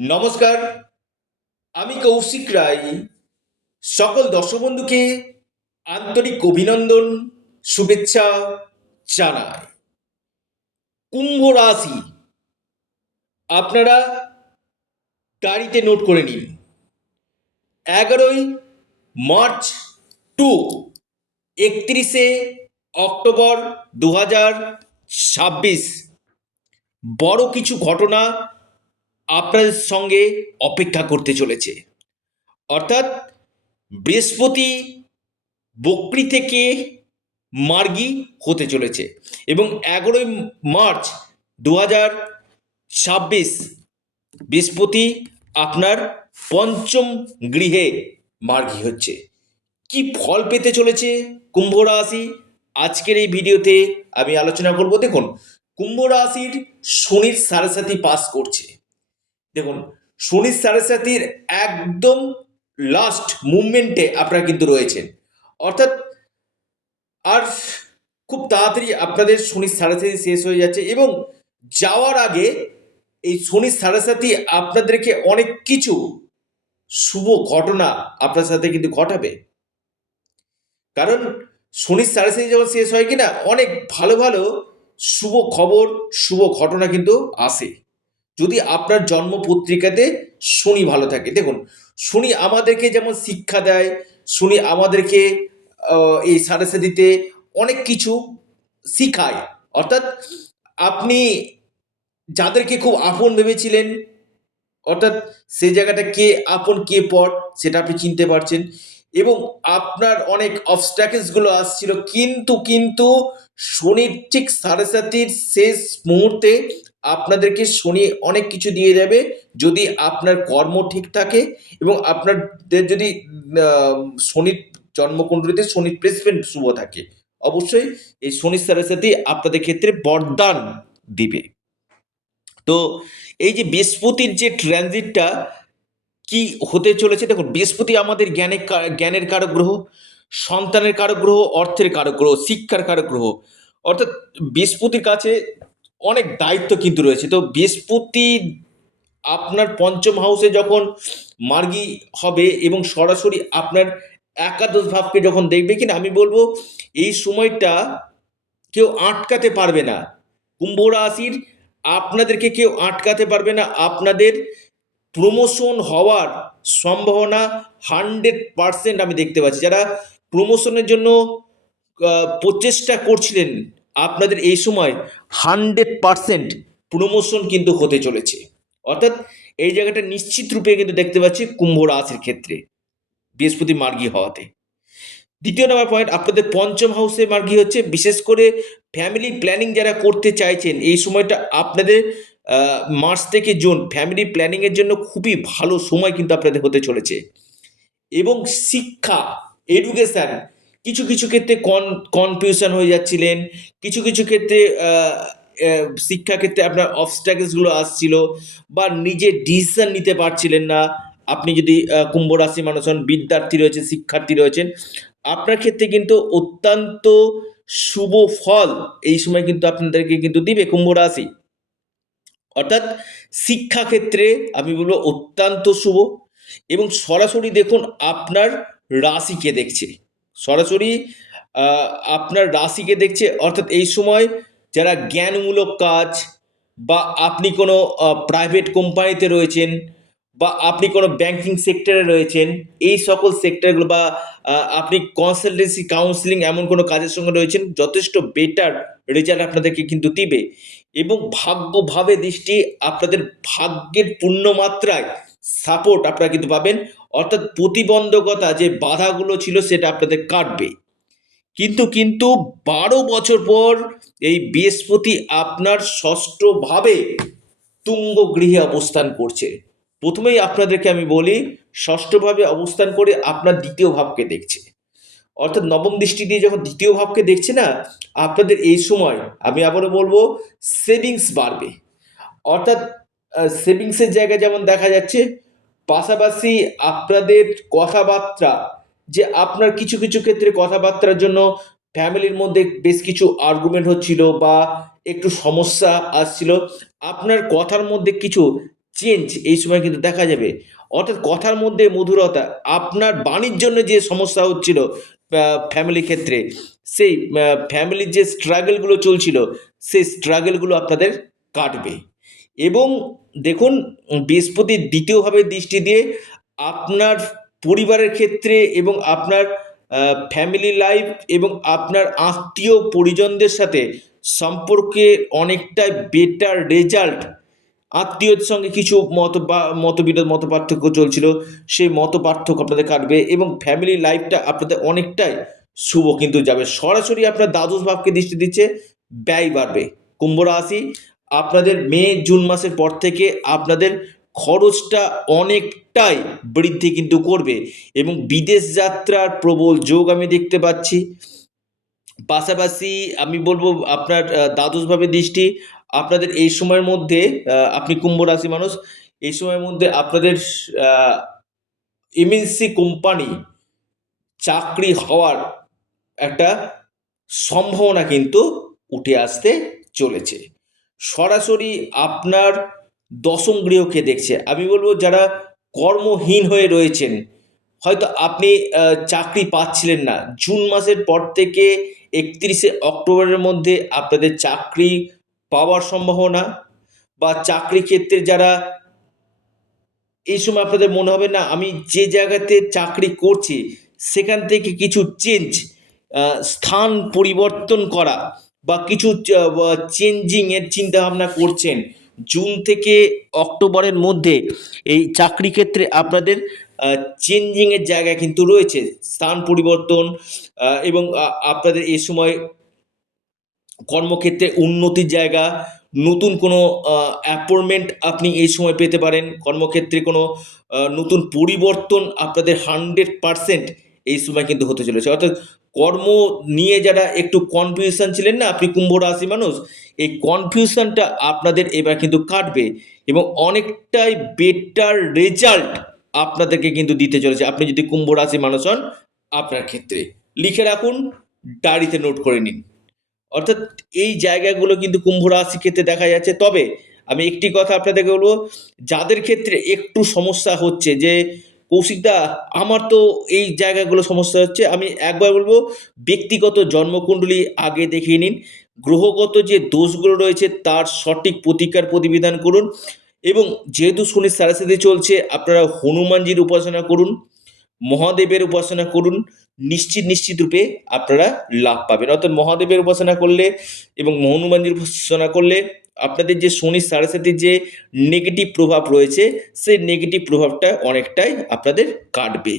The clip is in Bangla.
নমস্কার, আমি কৌশিক রায়। সকল দর্শক বন্ধুকে আন্তরিক অভিনন্দন, শুভেচ্ছা জানাই। কুম্ভ রাশি, আপনারা ডায়েরিতে নোট করে নিন। 11ই মার্চ টু 31শে অক্টোবর 2026 বড় কিছু ঘটনা আপনাদের সঙ্গে অপেক্ষা করতে চলেছে। অর্থাৎ বৃহস্পতি বকরি থেকে মার্গী হতে চলেছে এবং 11ই মার্চ 2026 বৃহস্পতি আপনার পঞ্চম গৃহে মার্গী হচ্ছে। কি ফল পেতে চলেছে কুম্ভ রাশি, আজকের এই ভিডিওতে আমি আলোচনা করব। দেখুন, কুম্ভ রাশির শনির সাড়ে পাস করছে। দেখুন, শনির সাড়ে একদম লাস্ট মুভমেন্টে আপনারা কিন্তু রয়েছেন। অর্থাৎ আর খুব তাড়াতাড়ি আপনাদের শনির সাড়ে শেষ হয়ে যাচ্ছে এবং যাওয়ার আগে এই শনির সাড়ে আপনাদেরকে অনেক কিছু শুভ ঘটনা আপনার সাথে কিন্তু ঘটাবে। কারণ শনির সাড়ে যখন শেষ হয় কিনা, অনেক ভালো ভালো শুভ খবর, শুভ ঘটনা কিন্তু আসে যদি আপনার জন্ম পত্রিকাতে শনি ভালো থাকে। দেখুন, শনি আমাদেরকে যেমন শিক্ষা দেয়, শনি আমাদেরকে এই সাড়ে অনেক কিছু শিখায়। অর্থাৎ আপনি যাদেরকে খুব আপন ভেবেছিলেন, অর্থাৎ সে জায়গাটা কে আপন কে পর সেটা আপনি চিনতে পারছেন এবং আপনার অনেক অবস্ট্যাকেলসগুলো আসছিল, কিন্তু শনির ঠিক সাড়ে শেষ মুহূর্তে আপনাদেরকে শনি অনেক কিছু দিয়ে যাবে যদি আপনার কর্ম ঠিক থাকে এবং আপনাদের যদি শনির জন্মকুণ্ডলিতে শনির প্লেসমেন্ট শুভ থাকে। অবশ্যই এই শনির সাড়ে আপনাদের ক্ষেত্রে বরদান দিবে। তো এই যে বৃহস্পতির যে ট্রানজিটটা কি হতে চলেছে, দেখুন, বৃহস্পতি আমাদের জ্ঞানের কারক গ্রহ, সন্তানের কারক গ্রহ, অর্থের কারক গ্রহ, শিক্ষার কারক গ্রহ। অর্থাৎ বৃহস্পতির কাছে অনেক দায়িত্ব কিন্তু রয়েছে। তো বৃহস্পতি আপনার পঞ্চম হাউসে যখন মার্গী হবে এবং সরাসরি আপনার একাদশ ভাবকে যখন দেখবে কিনা, আমি বলবো এই সময়টা কেউ আটকাতে পারবে না। কুম্ভ রাশির আপনাদেরকে কেউ আটকাতে পারবে না। আপনাদের প্রমোশন হওয়ার সম্ভাবনা 100% আমি দেখতে পাচ্ছি। যারা প্রমোশনের জন্য প্রচেষ্টা করছিলেন, আপনাদের এই সময় 100% প্রমোশন কিন্তু হতে চলেছে। অর্থাৎ এই জায়গাটা নিশ্চিত রূপে কিন্তু দেখতে পাচ্ছি কুম্ভ রাশির ক্ষেত্রে বৃহস্পতি মার্গী হওয়াতে। দ্বিতীয় নম্বর পয়েন্ট, আপনাদের পঞ্চম হাউসে মার্গী হচ্ছে। বিশেষ করে ফ্যামিলি প্ল্যানিং যারা করতে চাইছেন, এই সময়টা আপনাদের মার্চ থেকে জুন ফ্যামিলি প্ল্যানিংয়ের জন্য খুবই ভালো সময় কিন্তু আপনাদের হতে চলেছে। এবং শিক্ষা, এডুকেশান, কিছু কিছু ক্ষেত্রে কনফিউশন হয়ে যাচ্ছিলেন, কিছু কিছু ক্ষেত্রে শিক্ষাক্ষেত্রে আপনার অবস্ট্যাকেলসগুলো আসছিল বা নিজে ডিসিশন নিতে পারছিলেন না। আপনি যদি কুম্ভ রাশি মানুষ হন, বিদ্যার্থী রয়েছেন, শিক্ষার্থী রয়েছেন, আপনার ক্ষেত্রে কিন্তু অত্যন্ত শুভ ফল এই সময় কিন্তু আপনাদেরকে কিন্তু দিবে কুম্ভ রাশি। অর্থাৎ শিক্ষাক্ষেত্রে আমি বলবো অত্যন্ত শুভ। এবং সরাসরি দেখুন আপনার রাশিকে দেখছে, সরাসরি আপনার রাশিকে দেখছে। অর্থাৎ এই সময় যারা জ্ঞানমূলক কাজ বা আপনি কোনো প্রাইভেট কোম্পানিতে রয়েছেন বা আপনি কোনো ব্যাংকিং সেক্টরে রয়েছেন, এই সকল সেক্টরগুলো বা আপনি কনসালটেন্সি কাউন্সিলিং এমন কোনো কাজের সঙ্গে রয়েছেন, যথেষ্ট বেটার রেজাল্ট আপনাদেরকে কিন্তু দিবে। এবং ভাগ্যভাবে দৃষ্টি আপনাদের ভাগ্যের পূর্ণমাত্রায় সাপোর্ট আপনারা কিন্তু পাবেন। অর্থাৎ প্রতিবন্ধকতা যে বাধাগুলো ছিল সেটা আপনাদের কাটবে। কিন্তু 12 বছর পর এই বৃহস্পতি আপনার ষষ্ঠভাবে তুঙ্গ গৃহে অবস্থান করছে। প্রথমেই আপনাদেরকে আমি বলি, ষষ্ঠভাবে অবস্থান করে আপনার দ্বিতীয় ভাবকে দেখছে। অর্থাৎ নবম দৃষ্টি দিয়ে যখন দ্বিতীয় ভাবকে দেখছে না, আপনাদের এই সময় আমি আবারও বলবো সেভিংস বাড়বে। অর্থাৎ সেভিংসের জায়গায় যেমন দেখা যাচ্ছে, পাশাপাশি আপনাদের কথাবার্তা, যে আপনার কিছু কিছু ক্ষেত্রে কথাবার্তার জন্য ফ্যামিলির মধ্যে বেশ কিছু আর্গুমেন্ট হচ্ছিল বা একটু সমস্যা আসছিল, আপনার কথার মধ্যে কিছু চেঞ্জ এই সময় কিন্তু দেখা যাবে। অর্থাৎ কথার মধ্যে মধুরতা, আপনার বাণীর জন্য যে সমস্যা হচ্ছিল ফ্যামিলির ক্ষেত্রে, সেই ফ্যামিলির যে স্ট্রাগলগুলো চলছিল, সেই স্ট্রাগলগুলো আপনাদের কাটবে। এবং দেখুন, বৃহস্পতির দ্বিতীয়ভাবে দৃষ্টি দিয়ে আপনার পরিবারের ক্ষেত্রে এবং আপনার ফ্যামিলি লাইফ এবং আপনার আত্মীয় পরিজনদের সাথে সম্পর্কে অনেকটাই বেটার রেজাল্ট, আত্মীয়র সঙ্গে কিছু মতবিরোধ মত পার্থক্য চলছিল, সেই মত পার্থক্য আপনাদের কাটবে এবং ফ্যামিলি লাইফটা আপনাদের অনেকটাই শুভ কিন্তু যাবে। সরাসরি আপনার দ্বাদশ ভাবকে দৃষ্টি দিচ্ছে, ব্যয় বাড়বে। কুম্ভ রাশি, আপনাদের মে জুন মাসের পর থেকে আপনাদের খরচটা অনেকটাই বৃদ্ধি কিন্তু করবে এবং বিদেশ যাত্রার প্রবল যোগ আমি দেখতে পাচ্ছি। পাশাপাশি আমি বলবো আপনার দ্বাদশভাবে দৃষ্টি আপনাদের এই সময়ের মধ্যে, আপনি কুম্ভ রাশি মানুষ, এই সময়ের মধ্যে আপনাদের এমএনসি কোম্পানি চাকরি হওয়ার একটা সম্ভাবনা কিন্তু উঠে আসতে চলেছে। সরাসরি আপনার দশম গৃহকে দেখছে। আমি বলবো যারা কর্মহীন হয়ে রয়েছেন, হয়তো আপনি চাকরি পাচ্ছিলেন না, জুন মাসের পর থেকে 31শে অক্টোবরের মধ্যে আপনাদের চাকরি পাওয়ার সম্ভাবনা, বা চাকরি ক্ষেত্রে যারা এই সময় আপনাদের মনে হবে না আমি যে জায়গাতে চাকরি করছি সেখান থেকে কিছু চেঞ্জ, স্থান পরিবর্তন করা বা কিছু চেঞ্জিংয়ের চিন্তাভাবনা করছেন। জুন থেকে অক্টোবরের মধ্যে এই চাকরি ক্ষেত্রে আপনাদের চেঞ্জিংয়ের জায়গা কিন্তু রয়েছে, স্থান পরিবর্তন, এবং আপনাদের এই সময় কর্মক্ষেত্রে উন্নতির জায়গা, নতুন কোনো অ্যাপয়েন্টমেন্ট আপনি এই সময় পেতে পারেন। কর্মক্ষেত্রে কোনো নতুন পরিবর্তন আপনাদের 100% এই সময় কিন্তু হতে চলেছে। অর্থাৎ কর্ম নিয়ে যারা একটু কনফিউশন ছিলেন না, আপনি কুম্ভ রাশি মানুষ, এই কনফিউশনটা আপনাদের এবার কিন্তু কাটবে এবং অনেকটাই বেটার রেজাল্ট আপনাদেরকে কিন্তু দিতে চলেছে। আপনি যদি কুম্ভ রাশি মানুষ হন, আপনার ক্ষেত্রে লিখে রাখুন, ডায়েরিতে নোট করে নিন। অর্থাৎ এই জায়গাগুলো কিন্তু কুম্ভ রাশি ক্ষেত্রে দেখা যাচ্ছে। তবে আমি একটি কথা আপনাদেরকে বলবো, যাদের ক্ষেত্রে একটু সমস্যা হচ্ছে যে কৌশিকদা আমার তো এই জায়গাগুলো সমস্যা হচ্ছে, আমি একবার বলবো ব্যক্তিগত জন্মকুণ্ডলী আগে দেখিয়ে নিন, গ্রহগত যে দোষগুলো রয়েছে তার সঠিক প্রতিকার প্রতিবিধান করুন এবং যেহেতু শনির সাড়ে চলছে, আপনারা হনুমানজির উপাসনা করুন, মহাদেবের উপাসনা করুন, নিশ্চিত রূপে আপনারা লাভ পাবেন। অর্থাৎ মহাদেবের উপাসনা করলে এবং হনুমানজির উপাসনা করলে আপনাদের যে শনির সাড়ে যে নেগেটিভ প্রভাব রয়েছে, সেই নেগেটিভ প্রভাবটা অনেকটাই আপনাদের কাটবে।